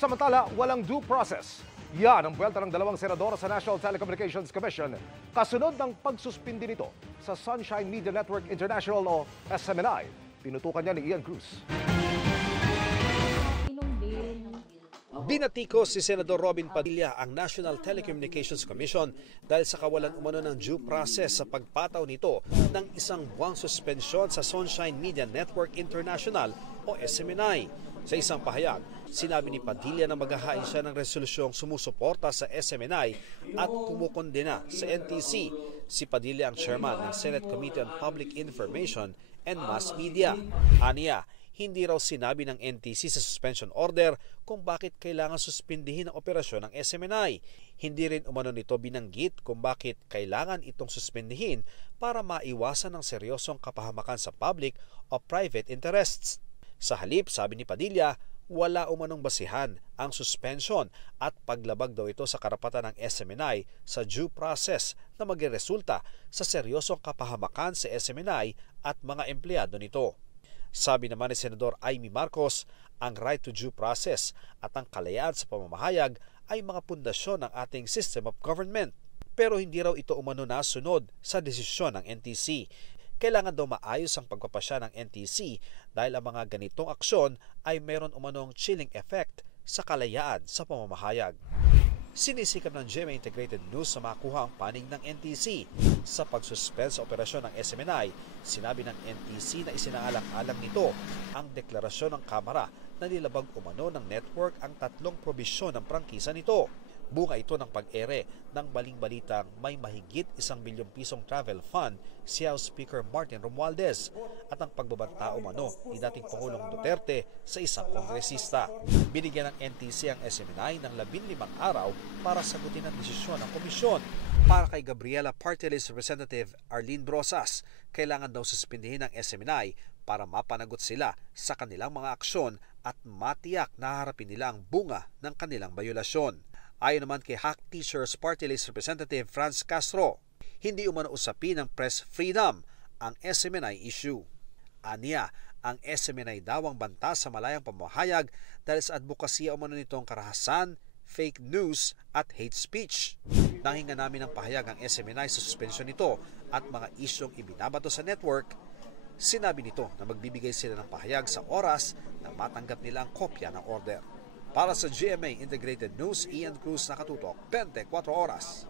Samantala, walang due process. Yan ang buwelta ng dalawang senador sa National Telecommunications Commission kasunod ng pagsuspindi nito sa Sunshine Media Network International o SMNI. Pinutukan niya ni Ian Cruz. Binatikos si Senador Robin Padilla ang National Telecommunications Commission dahil sa kawalan umano ng due process sa pagpataw nito ng isang buwang suspensyon sa Sunshine Media Network International o SMNI. Sa isang pahayag, sinabi ni Padilla na maghahain siya ng resolusyong sumusuporta sa SMNI at kumukondena sa NTC. Si Padilla ang chairman ng Senate Committee on Public Information and Mass Media. Aniya, hindi raw sinabi ng NTC sa suspension order kung bakit kailangan suspindihin ang operasyon ng SMNI. Hindi rin umano nito binanggit kung bakit kailangan itong suspindihin para maiwasan ng seryosong kapahamakan sa public o private interests. Sa halip, sabi ni Padilla, wala umanong basihan ang suspension at paglabag daw ito sa karapatan ng SMNI sa due process na magresulta sa seryosong kapahamakan sa SMNI at mga empleyado nito. Sabi naman ni Senador Amy Marcos, ang right to due process at ang kalayaan sa pamamahayag ay mga pundasyon ng ating system of government. Pero hindi raw ito umano nasunod sa desisyon ng NTC. Kailangan daw maayos ang pagpapasya ng NTC dahil ang mga ganitong aksyon ay mayroon umanong chilling effect sa kalayaan sa pamamahayag. Sinisikap ng GMA Integrated News na makuha ang panig ng NTC. Sa pagsuspend sa operasyon ng SMNI, sinabi ng NTC na isinaalang-alang nito ang deklarasyon ng Kamara na nilabag umano ng network ang 3 probisyon ng prangkisa nito. Bunga ito ng pag-ere ng baling-balitang may mahigit 1 bilyong pisong travel fund si House Speaker Martin Romualdez at ang pagbabanta umano ni dating Pangulong Duterte sa isang kongresista. Binigyan ng NTC ang SMNI ng 15 araw para sagutin ang desisyon ng komisyon. Para kay Gabriela Party List Representative Arlene Brosas, kailangan daw suspindihin ang SMNI para mapanagot sila sa kanilang mga aksyon at matiyak na harapin nila ang bunga ng kanilang bayulasyon. Ayon naman kay Hack Teachers Party List Representative Franz Castro, hindi umano usapin ng press freedom ang SMNI issue. Aniya, ang SMNI daw ang banta sa malayang pamahayag dahil sa advokasya umano nitong karahasan, fake news at hate speech. Nahinga namin ng pahayag ang SMNI sa suspensyon nito at mga isyong ibinabato sa network. Sinabi nito na magbibigay sila ng pahayag sa oras na matanggap nila ang kopya ng order. Para sa GMA Integrated News, Ian Cruz, nakatutok 24 oras.